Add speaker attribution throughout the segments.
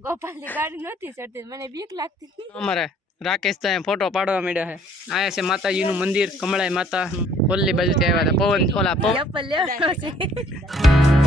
Speaker 1: ગોપાલની ગાડી નહોતી ચડતી મને બીક લાગતી.
Speaker 2: અમારે રાકેશ તો ફોટો પાડવા માંડ્યા છે. આયા છે માતાજીનું મંદિર કમળાઈ માતા. ઓલી બાજુથી આવ્યા હતા. પવન ઓલા પવન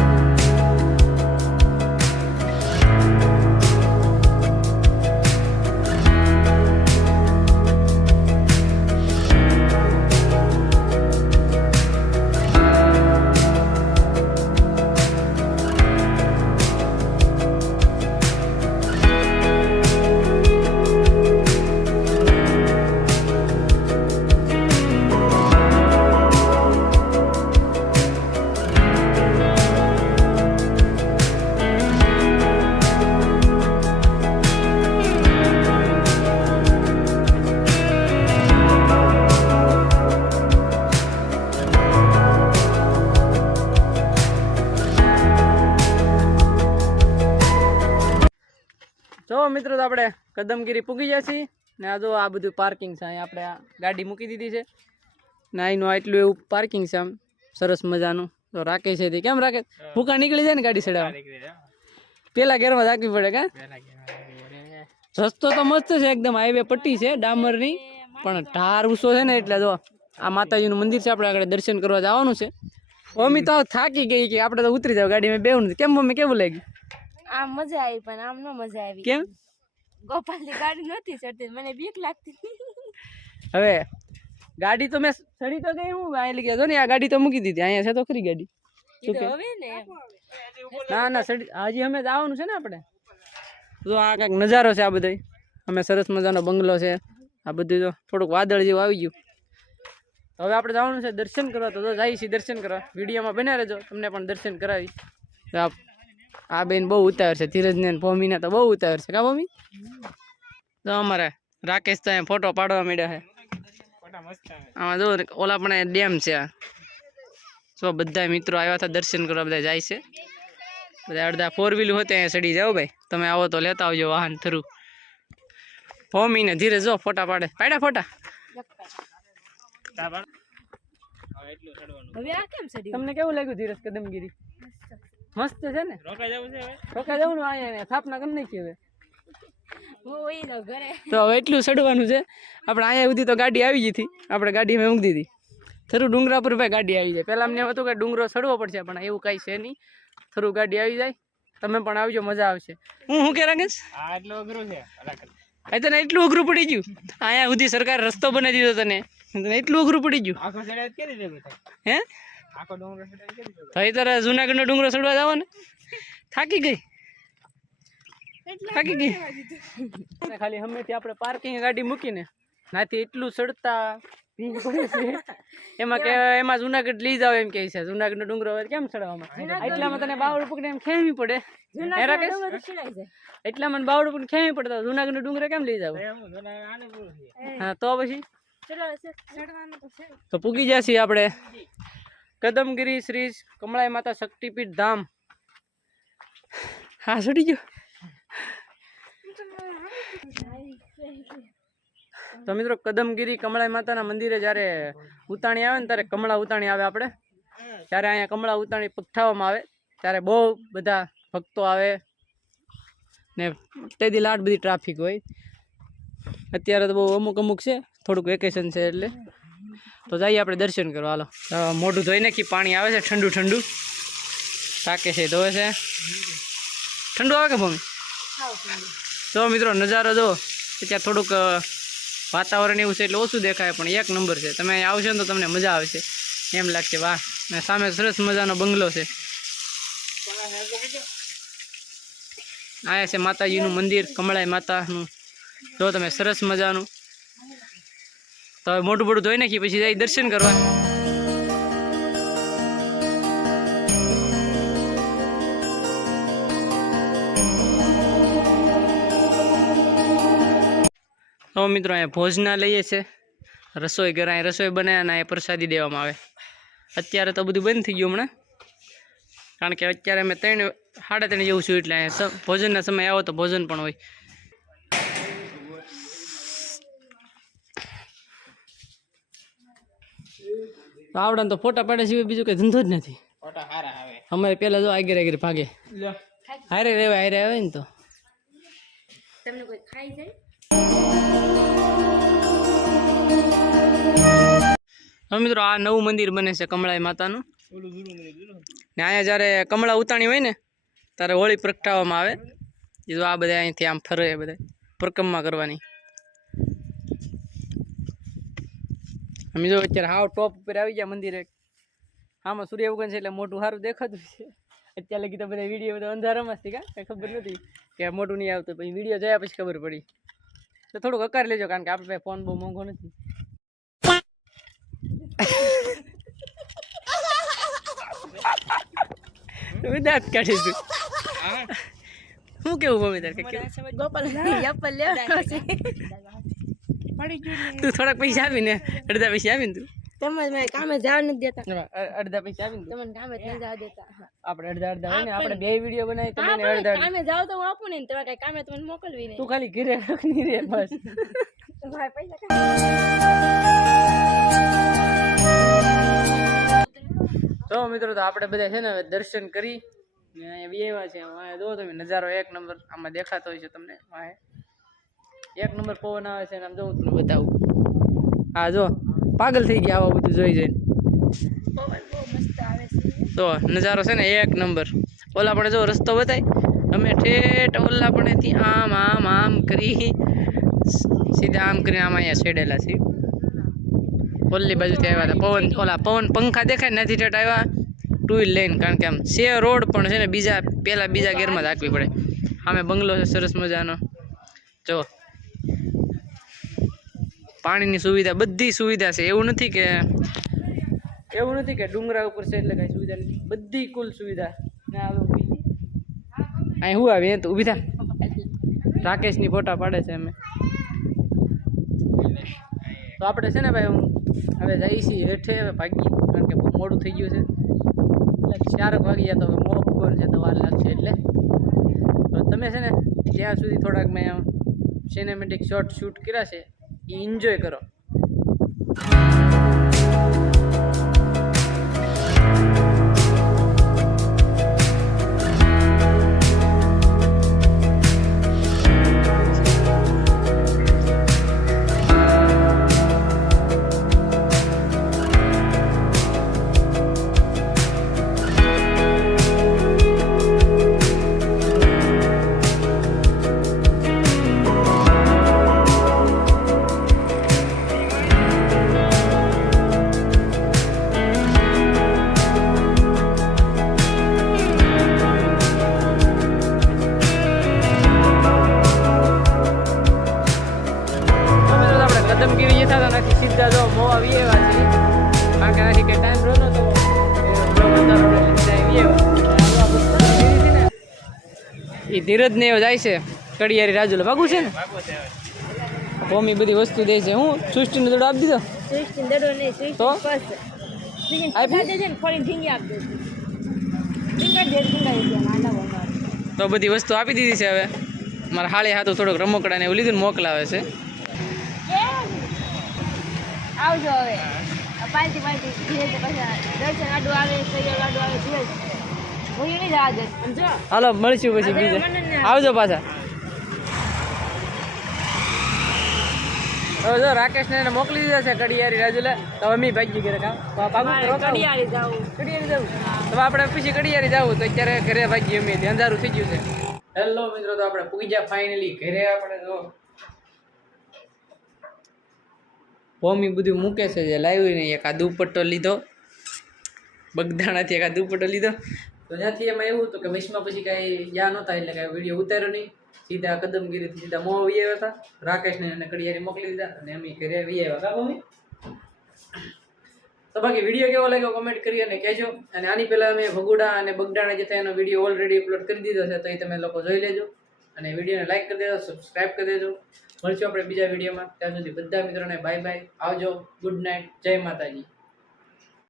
Speaker 2: મિત્રો તો આપણે કદમગીરી પૂગી ગયા છીએ ને આ જો આ બધું પાર્કિંગ છે. અહીંયા આપણે આ ગાડી મૂકી દીધી છે. ને અહીંનું આટલું એવું પાર્કિંગ છે આમ. સરસ મજાનું. તો રાખે છે તે. કેમ રાખે? ભૂકા નીકળી જાય ને ગાડી ચડાવવા. પેલા ગેરમાં રાખવી પડે કા? રસ્તો તો મસ્ત છે એકદમ હાઈવે પટ્ટી છે ડામરની. પણ ઢાર ઊંચો છે ને એટલે જો આ માતાજીનું મંદિર છે આપણે આગળ દર્શન કરવા જવાનું છે. મમ્મી તો થાકી ગઈ કે આપણે તો ઉતરી જાવ ગાડીમાં બેવું કેમ મમ્મી કેવું લાગ્યું?
Speaker 1: આમ મજા આવી પણ આમ ન મજા આવી
Speaker 2: કેમ?
Speaker 1: ગોપાલની ગાડી નહોતી ચડતી મને બીક લાગતી.
Speaker 2: હવે ગાડી તો મેં ચડી તો ગઈ હું અહીં લઈ ગયા જો ને આ ગાડી તો મૂકી દીધી. અહીંયા છે તો ખરી ગાડી.
Speaker 1: હવે ને.
Speaker 2: ના ના ચડી હજી અમે જવાનું છે ને આપણે. જો આ કંઈક નજારો છે આ બધો અમે સરસ મજાનો બંગલો છે. આ બધું જો થોડુંક વાદળ જેવું આવી ગયું. તો હવે આપણે જવાનું છે દર્શન કરવા. તો જાય જઈએ છીએ દર્શન કરવા. વિડીયોમાં બન્યા રહેજો. તમને પણ દર્શન કરાવી તો આ બેન બહુ ઉતાવળ છે. ધીરજને ને ભૂમિને તો બહુ ઉતાવળ છે. કા ભૂમિ? તો અમારે રાકેશ તો ફોટો પાડવા માંડ્યા છે. આમાં જો ને ઓલા પણ ડેમ છે આ. જો બધા મિત્રો આવ્યા હતા દર્શન કરવા બધા જાય છે. બધા અડધા ફોર વ્હીલ હોય ત્યાં ચડી જાઓ ભાઈ. તમે આવો તો લેતા આવજો વાહન થ્રુ ભૂમિ ને ધીરે જો ફોટા પાડે. પાડ્યા ફોટા?
Speaker 1: હવે આ કેમ ચડી
Speaker 2: તમને કેવું લાગ્યું ધીરજ કદમગીરી મસ્ત છે ને? રોકાઈ જવું ને અહીંયા સ્થાપના કરી નાખી હવે. તો હવે એટલું ચડવાનું છે. આપણે અહીંયા સુધી તો ગાડી આવી ગઈ હતી. આપણે ગાડી મેં મૂકી દીધી. થરું ડુંગરા પર ભાઈ ગાડી આવી જાય. પહેલાં અમને હતું કે ડુંગરો ચડવો પડશે પણ એવું કાંઈ છે નહીં. થોડું ગાડી આવી જાય. તમે પણ આવજો મજા આવશે. હું શું કે રાકેશ? આ તને એટલું અઘરું પડી ગયું? અહીંયા સુધી સરકાર રસ્તો બનાવી દીધો તને. તને એટલું અઘરું પડી ગયું? હે? તો તારે જુનાગઢનો ડુંગરો ચડવા જાવ ને. થાકી ગઈ. થાકી ગઈ. ખાલી હમેથી આપણે પાર્કિંગ ગાડી મૂકીને નાથી એટલું ચડતા ભીંગ એમાં કે એમાં જુનાગઢ લઈ જાવ એમ કે છે. જુનાગઢનો ડુંગરો કેમ ચડવામાં એટલામાં તને બાવળ પકડે એમ ખેમી પડે?
Speaker 1: ડુંગર જાય.
Speaker 2: એટલામાં બાવળ પકડે ખેમી પડે તો જુનાગઢનો ડુંગરો કેમ લઈ જાવ? હા તો પછી?
Speaker 1: ચડવા છે. ચડવાનું તો
Speaker 2: પૂગી ગયા આપણે. કદમગીરી શ્રી કમળાઈ માતા શક્તિપીઠ ધામ. હા ચડી ગયો. તો મિત્રો, કદમગીરી કમળાઈ માતાના મંદિરે જ્યારે ઉતાણી આવે ને ત્યારે કમળા ઉતાણી આવે આપણે. ત્યારે અહીંયા કમળા ઉતાણી પગઠાવવામાં આવે. ત્યારે બહુ બધા ભક્તો આવે ને તેથી લાટ બધી ટ્રાફિક હોય. અત્યારે તો બહુ અમુક અમુક છે, થોડુંક વેકેશન છે એટલે. તો જઈએ આપણે દર્શન કરવા, હાલો. મોઢું ધોઈ નાખી, પાણી આવે છે, ઠંડુ ઠંડુ. તાકે છે, ધોવે છે. ઠંડુ આવે કે ભૂમિ? જો મિત્રો, નજારો જો, ત્યાં થોડુંક વાતાવરણ એવું છે એટલે ઓછું દેખાય, પણ એક નંબર છે. તમે આવશો ને તો તમને મજા આવશે. એમ લાગશે, વાહ. ને સામે સરસ મજાનો બંગલો છે. આયા છે માતાજીનું મંદિર, કમળાઈ માતાનું. જો તમે સરસ મજાનું તો હવે મોટું મોટું ધોઈ નાખી, પછી જઈ દર્શન કરવા. તો મિત્રો, અહીંયા ભોજના લઈએ છે. રસોઈ ઘર અહીંયા રસોઈ બને અને અહીંયા પ્રસાદી દેવામાં આવે. અત્યારે તો બધું બંધ થઈ ગયું હમણાં. કારણ કે અત્યારે અમે ત્રણ, સાડા ત્રણ જેવું છું એટલે અહીંયા ભોજનના સમય આવો તો ભોજન પણ હોય. આવડા તો ફોટા પાડે સિવાય બીજું કઈ ધંધો જ નથી. અમારે પેલા જો આગેર આગેર ભાગે. હારે રેવા હારે આવે ને તો.
Speaker 1: ખાઈ જાય?
Speaker 2: મિત્રો આ નવું મંદિર બને છે કમળાઈ માતાનું. ને અહીંયા જ્યારે કમળા ઉતાણી હોય ને ત્યારે હોળી પ્રગટાવવામાં આવે. એ જો આ બધા અહીંથી આમ ફરે બધા પરિક્રમા કરવાની. અમે જો અત્યારે હાવ ટોપ ઉપર આવી ગયા મંદિરે. આમાં સૂર્ય ઉગન છે એટલે મોટું સારું દેખાતું છે. અત્યારે લગી તો બધા વીડિયો બધા અંધારામાં જ કા? કંઈ ખબર નથી કે મોટું નહીં આવતું. પછી વીડિયો જોયા પછી ખબર પડી. તો થોડુંક હકાર લેજો કારણ કે આપણે પાસે ફોન બહુ મોંઘો નથી. દાંત કાઢીશું શું કેવું મમ્મી તારે કંઈક કેવું?
Speaker 1: ગોપાલ એપલ લેવાનો છે.
Speaker 2: તું થોડાક પૈસા આપીને અડધા પૈસા આપીને તું.
Speaker 1: તેમજ મેં કામે જવા નથી દેતા.
Speaker 2: અડધા પૈસા આપીને
Speaker 1: તમને કામે નથી જવા દેતા
Speaker 2: આપણે અડધા અડધા હોય ને આપણે બે વીડિયો બનાવી
Speaker 1: હા,
Speaker 2: અડધા
Speaker 1: કામે જાવ તો હું આપું ને તમે કઈ કામે તમને મોકલવી નહીં.
Speaker 2: તું ખાલી ઘરે રાખની રે બસ.
Speaker 1: ભાઈ પૈસા
Speaker 2: તો મિત્રો તો આપણે બધા છે ને દર્શન કરી. ને અહીંયા છે જો તમે નજારો એક નંબર આમાં દેખાતો હોય છે તમને એક નંબર પવન આવે છે આમ જોઉં તમને બતાવું હા જો. પાગલ થઈ ગયા આવા બધું જોઈ જોઈને.
Speaker 1: પવન બહુ મસ્ત આવે
Speaker 2: તો નજારો છે ને એક નંબર. ઓલા પણ જો રસ્તો બતાય અમે ઠેઠ ઓલા પણ ત્યાં આમ આમ આમ કરી સીધા આમ કરીને આમ અહીંયા છેડેલા છીએ. ઓલી બાજુથી આવ્યા હતા. પવન ઓલા પવન પંખા દેખાય નથી ઠેઠ આવ્યા. ટુ વ્હીલ લઈને કારણ કે આમ સે રોડ પણ છે ને બીજા પહેલાં બીજા ગેરમાં જ હાંકવી પડે. અમે બંગલો છે સરસ મજાનો. જો પાણીની સુવિધા, બધી સુવિધા છે. એવું નથી કે, એવું નથી કે ડુંગરા ઉપર છે એટલે કાંઈ સુવિધા નથી. બધી કુલ સુવિધા. અહીં હું આવી? તો ઊભી થા. રાકેશની ફોટા પાડે છે અમે. તો આપણે છે ને ભાઈ, હું હવે જઈ છીએ હેઠે, હવે ભાગી. કારણ કે બહુ મોડું થઈ ગયું છે. એટલે ચારક વાગી ગયા તો હવે મોહ ઉપર છે તો વાર લાગશે એટલે. તો તમે છે ને ત્યાં સુધી થોડાક મેં સિનેમેટિક શોર્ટ શૂટ કર્યા છે એન્જોય કરો. એ ધીરજ ને જાય છે. કડિયારી રાજુલા ભાગું છે ને? મમ્મી બધી વસ્તુ દે છે. હું સૃષ્ટિનો દડો આપી દીધો? તો? તો બધી વસ્તુ આપી દીધી છે હવે. મારા હાળે હાથું થોડોક રમકડા ને એવું લીધું મોકલાવે છે.
Speaker 1: આવજો હવે. પાલતી ધીરે દર્શન આડું આવે સૈયદ આડું આવે ધીરે
Speaker 2: હાલો મળીશું પછી બીજા. આવજો પાછા. હવે જો રાકેશને એને મોકલી દીધા છે કડિયારી રાજુલે તો અમે ભાગી ઘરે કામ તો ભાગું
Speaker 1: જાવું.
Speaker 2: કડિયારી જવું. આપણે પછી કડિયારી જવું તો અત્યારે ઘરે ભાગીએ અમે. અંધારું થઈ ગયું છે. હેલો મિત્રો તો આપણે પૂગી ગયા ફાઇનલી ઘરે આપણે જો ભૂમિ બધું મૂકે છે જે લાવ્યું નહીં એક આ દુપટ્ટો લીધો. બગદાણાથી એક આ દુપટ્ટો લીધો. તો ત્યાંથી એમાં એવું હતું કે વૈશમાં પછી કાંઈ યા નહોતા એટલે કાંઈ વીડિયો ઉતાર્યો નહીં. સીધા કદમગીરીથી સીધા મોં વી હતા. રાકેશને એને કડિયારી મોકલી દીધા અને અમે ઘરે વી કા મમ્મી? તો બાકી વીડિયો કેવો લાગ્યો? કમેન્ટ કરી અને કહેજો. અને આની પહેલાં અમે ભગુડા અને બગડાણા જે એનો વીડિયો ઓલરેડી અપલોડ કરી દીધો છે, તો એ તમે લોકો જોઈ લેજો. અને વિડીયોને લાઈક કરી દેજો સબસ્ક્રાઈબ કરી દેજો. મળશું આપણે બીજા વિડીયોમાં. ત્યાં સુધી બધા મિત્રોને બાય બાય આવજો. ગુડ નાઇટ જય માતાજી.